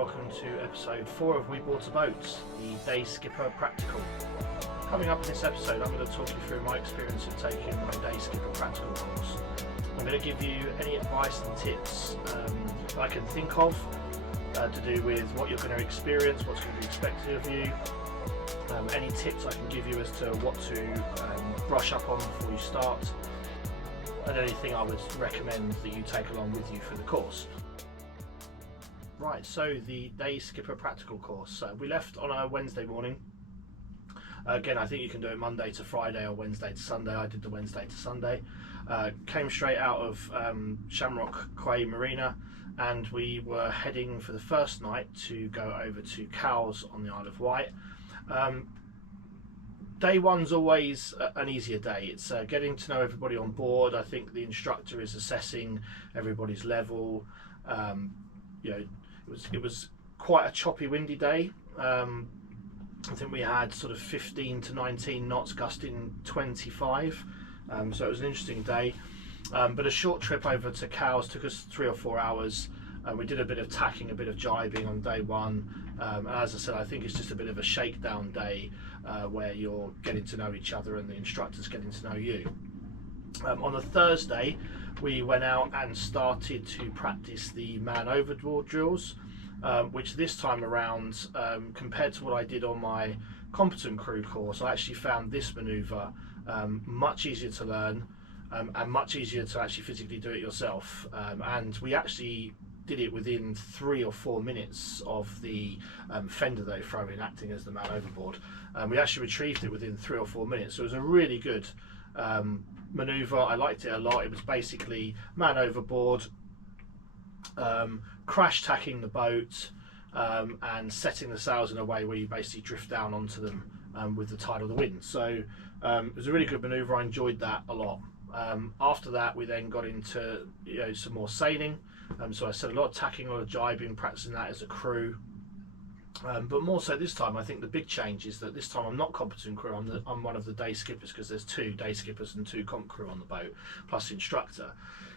welcome to episode 4 of We Bought a Boat, the Day Skipper Practical. Coming up in this episode, I'm going to talk you through my experience of taking my Day Skipper Practical course. I'm going to give you any advice and tips that I can think of to do with what you're going to experience, what's going to be expected of you, any tips I can give you as to what to brush up on before you start, and anything I would recommend that you take along with you for the course. Right, so the Day Skipper Practical course. We left on a Wednesday morning. Again, I think you can do it Monday to Friday or Wednesday to Sunday. I did the Wednesday to Sunday. Came straight out of Shamrock Quay Marina, and we were heading for the first night to go over to Cowes on the Isle of Wight. Day one's always an easier day. It's getting to know everybody on board. I think the instructor is assessing everybody's level. It was quite a choppy, windy day. I think we had sort of 15 to 19 knots, gusting 25. So it was an interesting day. But a short trip over to Cowes took us 3 or 4 hours. We did a bit of tacking, a bit of jibing on day one. And as I said, I think it's just a bit of a shakedown day where you're getting to know each other and the instructor's getting to know you. On the Thursday, we went out and started to practice the man overboard drills, which this time around, compared to what I did on my competent crew course, I actually found this manoeuvre much easier to learn and much easier to actually physically do it yourself. And we actually did it within 3 or 4 minutes of the fender they throw in, acting as the man overboard. We actually retrieved it within 3 or 4 minutes, so it was a really good manoeuvre. I liked it a lot. It was basically man overboard, crash tacking the boat, and setting the sails in a way where you basically drift down onto them with the tide or the wind. So it was a really good manoeuvre. I enjoyed that a lot. After that, we then got into some more sailing. So I said a lot of tacking, a lot of jibing, practicing that as a crew. But more so this time, I think the big change is that this time I'm not competent crew. I'm one of the day skippers, because there's 2 day skippers and 2 comp crew on the boat plus the instructor.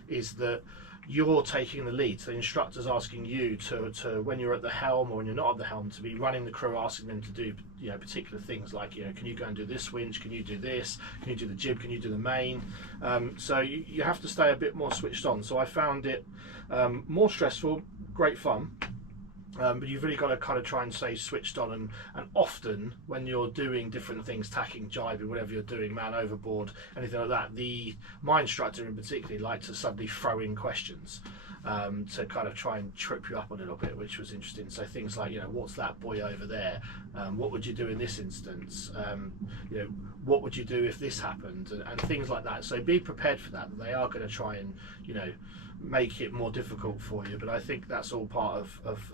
Is that you're taking the lead? So the instructor's asking you to when you're at the helm or when you're not at the helm, to be running the crew, asking them to do particular things like can you go and do this winch? Can you do this? Can you do the jib? Can you do the main? So you have to stay a bit more switched on. So I found it more stressful, great fun. But you've really got to kind of try and stay switched on, and often when you're doing different things, tacking, jibing, whatever you're doing, man overboard, anything like that, my instructor in particular liked to suddenly throw in questions to kind of try and trip you up a little bit, which was interesting. So things like, what's that buoy over there? What would you do in this instance? What would you do if this happened? And things like that. So be prepared for that. They are going to try and, make it more difficult for you, but I think that's all part of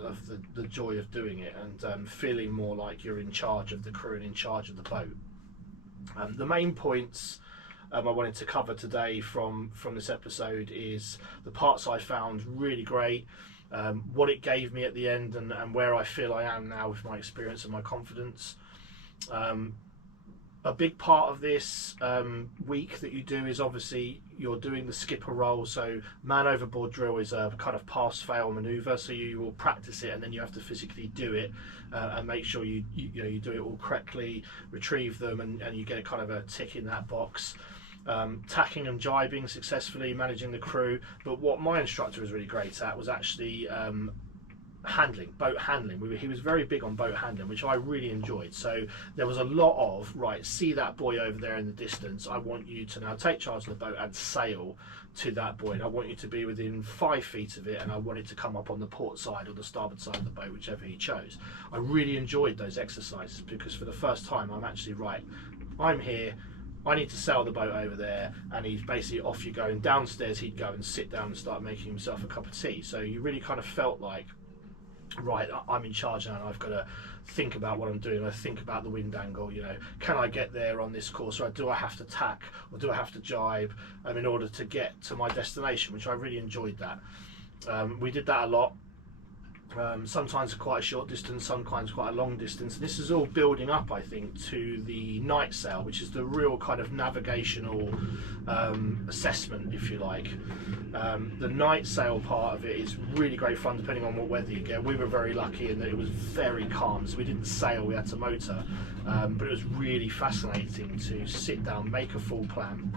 the joy of doing it, and feeling more like you're in charge of the crew and in charge of the boat. The main points I wanted to cover today from this episode is the parts I found really great, what it gave me at the end, and where I feel I am now with my experience and my confidence. A big part of this week that you do is obviously you're doing the skipper role. So man overboard drill is a kind of pass-fail manoeuvre. So you will practice it, and then you have to physically do it and make sure you do it all correctly, retrieve them, and you get a kind of a tick in that box. Tacking and jibing successfully, managing the crew. But what my instructor was really great at was actually boat handling. He was very big on boat handling, which I really enjoyed. So there was a lot of, see that buoy over there in the distance, I want you to now take charge of the boat and sail to that buoy, and I want you to be within 5 feet of it, and I want it to come up on the port side or the starboard side of the boat, whichever he chose. I really enjoyed those exercises, because for the first time I'm actually I'm here, I need to sail the boat over there, and he's basically off you go. And downstairs he'd go and sit down and start making himself a cup of tea. So you really kind of felt like, I'm in charge now, and I've got to think about what I'm doing. I think about the wind angle, can I get there on this course, or do I have to tack, or do I have to jibe in order to get to my destination, which I really enjoyed that. We did that a lot. sometimes quite a short distance, sometimes quite a long distance. And this is all building up, I think, to the night sail, which is the real kind of navigational assessment, if you like. The night sail part of it is really great fun, depending on what weather you get. We were very lucky in that it was very calm, so we didn't sail, we had to motor. But it was really fascinating to sit down, make a full plan.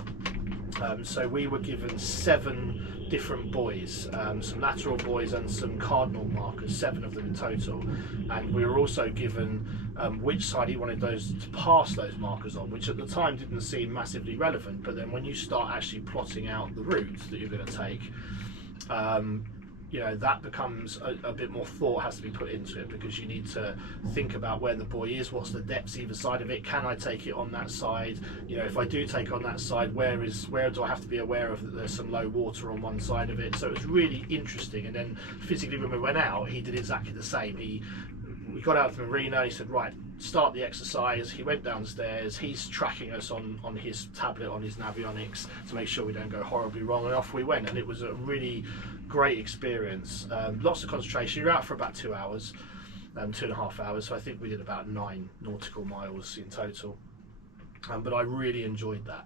So we were given 7 different buoys, some lateral buoys and some cardinal markers, 7 of them in total, and we were also given which side he wanted those to pass those markers on, which at the time didn't seem massively relevant, but then when you start actually plotting out the route that you're going to take, you know, that becomes a bit more thought has to be put into it, because you need to think about where the buoy is, what's the depths either side of it, can I take it on that side, you know, if I do take on that side, where do I have to be aware of that there's some low water on one side of it. So it was really interesting. And then physically when we went out, he did exactly the same. We got out of the marina, he said, right, start the exercise. He went downstairs, he's tracking us on his tablet, on his navionics, to make sure we don't go horribly wrong, and off we went. And it was a really great experience. Lots of concentration. You're out for about 2 hours, 2.5 hours, so I think we did about 9 nautical miles in total. But I really enjoyed that.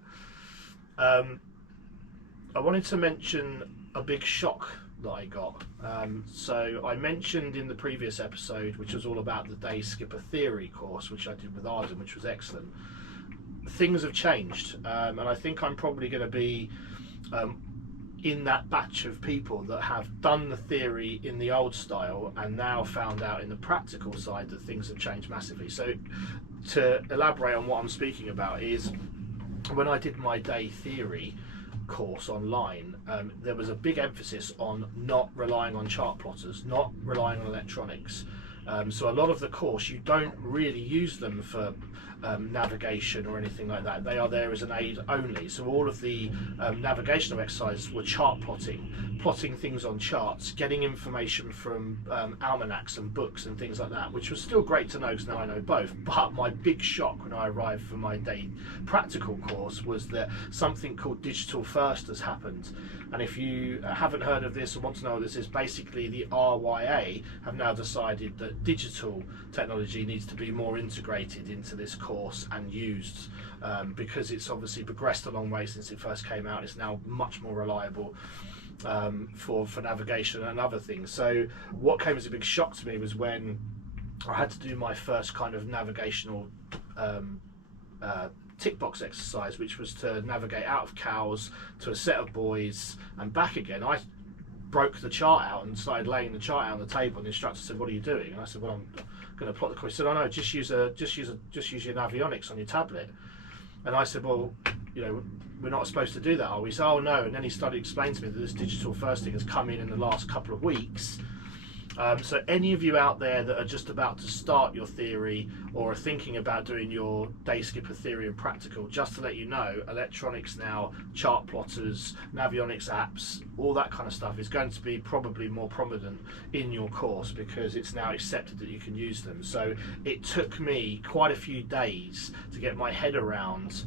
I wanted to mention a big shock that I got. So I mentioned in the previous episode, which was all about the day skipper theory course, which I did with Arden, which was excellent. Things have changed, and I think I'm probably going to be in that batch of people that have done the theory in the old style and now found out in the practical side that things have changed massively. So to elaborate on what I'm speaking about is, when I did my day theory course online, there was a big emphasis on not relying on chart plotters, not relying on electronics. So a lot of the course, you don't really use them for navigation or anything like that. They are there as an aid only. So all of the navigational exercises were chart plotting things on charts, getting information from almanacs and books and things like that, which was still great to know because now I know both. But my big shock when I arrived for my day practical course was that something called digital first has happened. And if you haven't heard of this or want to know what this is, basically the RYA have now decided that digital technology needs to be more integrated into this course and used, because it's obviously progressed a long way since it first came out. It's now much more reliable for navigation and other things. So what came as a big shock to me was when I had to do my first kind of navigational tick box exercise, which was to navigate out of cows to a set of buoys and back again. I broke the chart out and started laying the chart out on the table, and the instructor said, "What are you doing?" And I said, "Well, I'm going to plot the course." He said, "Oh no, just use your navionics on your tablet." And I said, "Well, you know, we're not supposed to do that, are we?" He said, "Oh no." And then he started explaining to me that this digital first thing has come in the last couple of weeks. So any of you out there that are just about to start your theory or are thinking about doing your day skipper theory and practical, just to let you know, electronics now, chart plotters, navionics apps, all that kind of stuff is going to be probably more prominent in your course because it's now accepted that you can use them. So it took me quite a few days to get my head around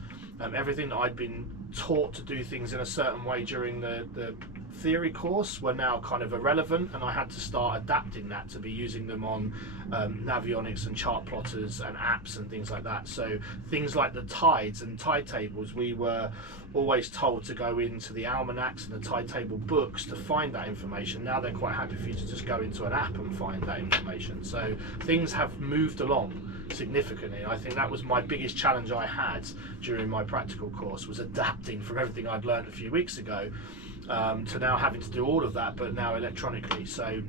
everything that I'd been taught to do things in a certain way during the theory course were now kind of irrelevant, and I had to start adapting that to be using them on navionics and chart plotters and apps and things like that. So things like the tides and tide tables, we were always told to go into the almanacs and the tide table books to find that information. Now they're quite happy for you to just go into an app and find that information. So things have moved along significantly. I think that was my biggest challenge I had during my practical course, was adapting from everything I'd learned a few weeks ago to now having to do all of that, but now electronically. So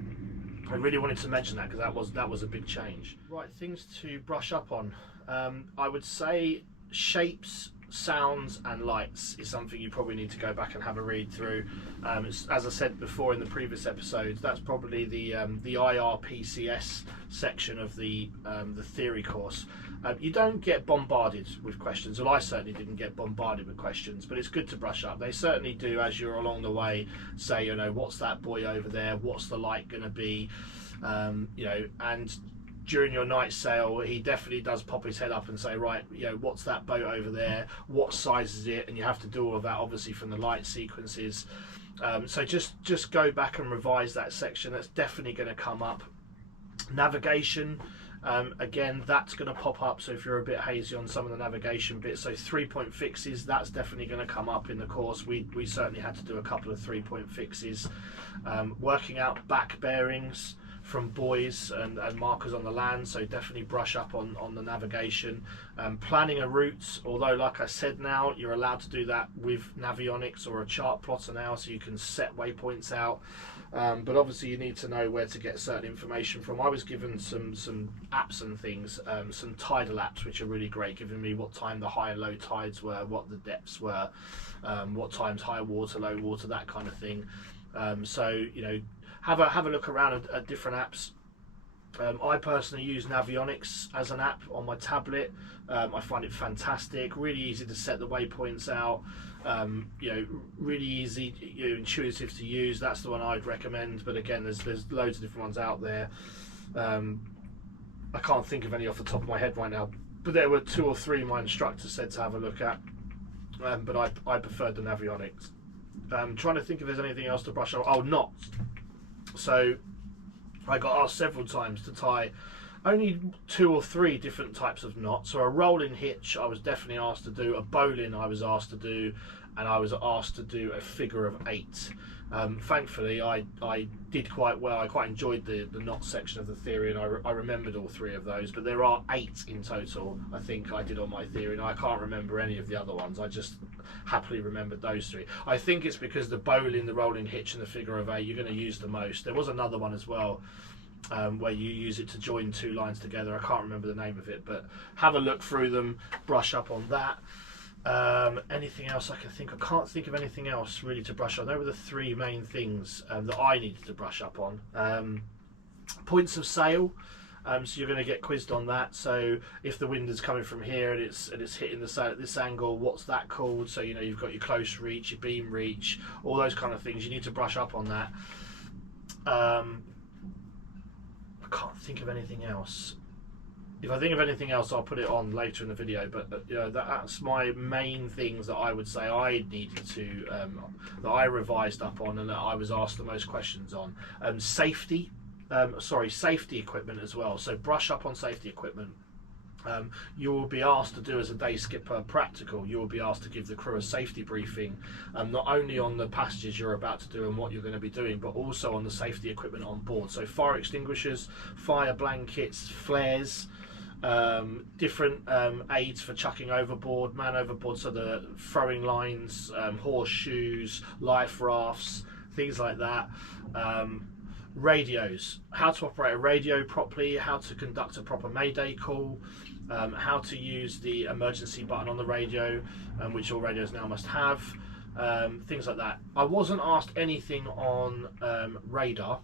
I really wanted to mention that because that was a big change. Right, things to brush up on. I would say shapes, sounds and lights is something you probably need to go back and have a read through. As I said before in the previous episodes, that's probably the IRPCS section of the theory course. You don't get bombarded with questions. Well, I certainly didn't get bombarded with questions, but it's good to brush up. They certainly do, as you're along the way, say, you know, what's that buoy over there? What's the light going to be? You know, and during your night sail, he definitely does pop his head up and say, right, you know, what's that boat over there? What size is it? And you have to do all of that, obviously, from the light sequences. So just go back and revise that section. That's definitely going to come up Navigation, again, that's going to pop up, so if you're a bit hazy on some of the navigation bits, so 3-point fixes, that's definitely going to come up in the course. We certainly had to do a couple of 3-point fixes. Working out back bearings from buoys and markers on the land, so definitely brush up on the navigation. Planning a route, although like I said, now you're allowed to do that with Navionics or a chart plotter now, so you can set waypoints out. But obviously you need to know where to get certain information from. I was given some apps and things, some tidal apps, which are really great, giving me what time the high and low tides were, what the depths were, what times high water, low water, that kind of thing. So you know, have a look around at different apps. I personally use Navionics as an app on my tablet. I find it fantastic, really easy to set the waypoints out. You know, really easy, intuitive to use. That's the one I'd recommend. But again, there's loads of different ones out there. I can't think of any off the top of my head right now, but there were 2 or 3 my instructor said to have a look at. But I preferred the Navionics. Trying to think if there's anything else to brush on. Oh, knots. So I got asked several times to tie only 2 or 3 different types of knots. So a rolling hitch I was definitely asked to do, a bowline I was asked to do, and I was asked to do a figure of 8. Thankfully I did quite well. I quite enjoyed the knot section of the theory, and I remembered all 3 of those, but there are 8 in total I think I did on my theory, and I can't remember any of the other ones. I just happily remembered those 3. I think it's because the bowline, the rolling hitch and the figure of 8 you're going to use the most. There was another one as well, where you use it to join 2 lines together. I can't remember the name of it, but have a look through them, brush up on that. Anything else I can think? I can't think of anything else really to brush on. Those were the 3 main things that I needed to brush up on. Points of sail. So you're going to get quizzed on that. So if the wind is coming from here and it's hitting the sail at this angle, what's that called? So you know, you've got your close reach, your beam reach, all those kind of things. You need to brush up on that. I can't think of anything else. If I think of anything else, I'll put it on later in the video. But you know, that's my main things that I would say I needed to, that I revised up on, and that I was asked the most questions on. Safety equipment as well. So brush up on safety equipment. You will be asked to do, as a day skipper practical, you will be asked to give the crew a safety briefing, not only on the passages you're about to do and what you're going to be doing, but also on the safety equipment on board. So fire extinguishers, fire blankets, flares, different aids for chucking overboard, man overboard, so the throwing lines, horseshoes, life rafts, things like that. Radios, how to operate a radio properly, how to conduct a proper mayday call, how to use the emergency button on the radio, which all radios now must have, things like that. I wasn't asked anything on radar,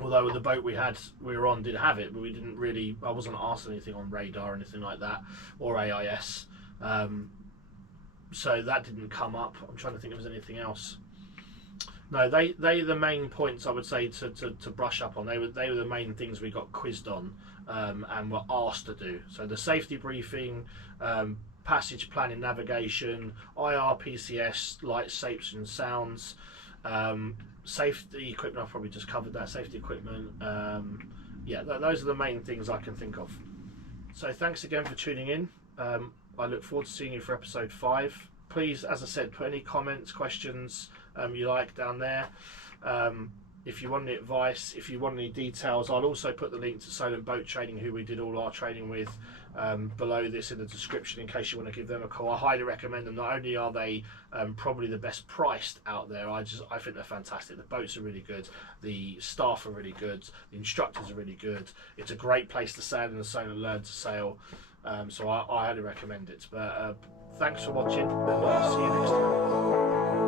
although the boat we were on did have it, but we didn't really, I wasn't asked anything on radar or anything like that, or AIS, so that didn't come up. I'm trying to think if there's anything else. No, they are the main points I would say to brush up on. They were the main things we got quizzed on, and were asked to do. So the safety briefing, passage planning, navigation, IR, PCS, lights, shapes and sounds, safety equipment. I've probably just covered that. Safety equipment. Yeah, those are the main things I can think of. So thanks again for tuning in. I look forward to seeing you for episode 5. Please, as I said, put any comments, questions you like down there. If you want any advice, if you want any details, I'll also put the link to Solent Boat Training, who we did all our training with, below this in the description, in case you want to give them a call. I highly recommend them. Not only are they probably the best priced out there, I think they're fantastic. The boats are really good, the staff are really good, the instructors are really good. It's a great place to sail in the Solent Learn to Sail. So I highly recommend it. But thanks for watching, and I'll see you next time.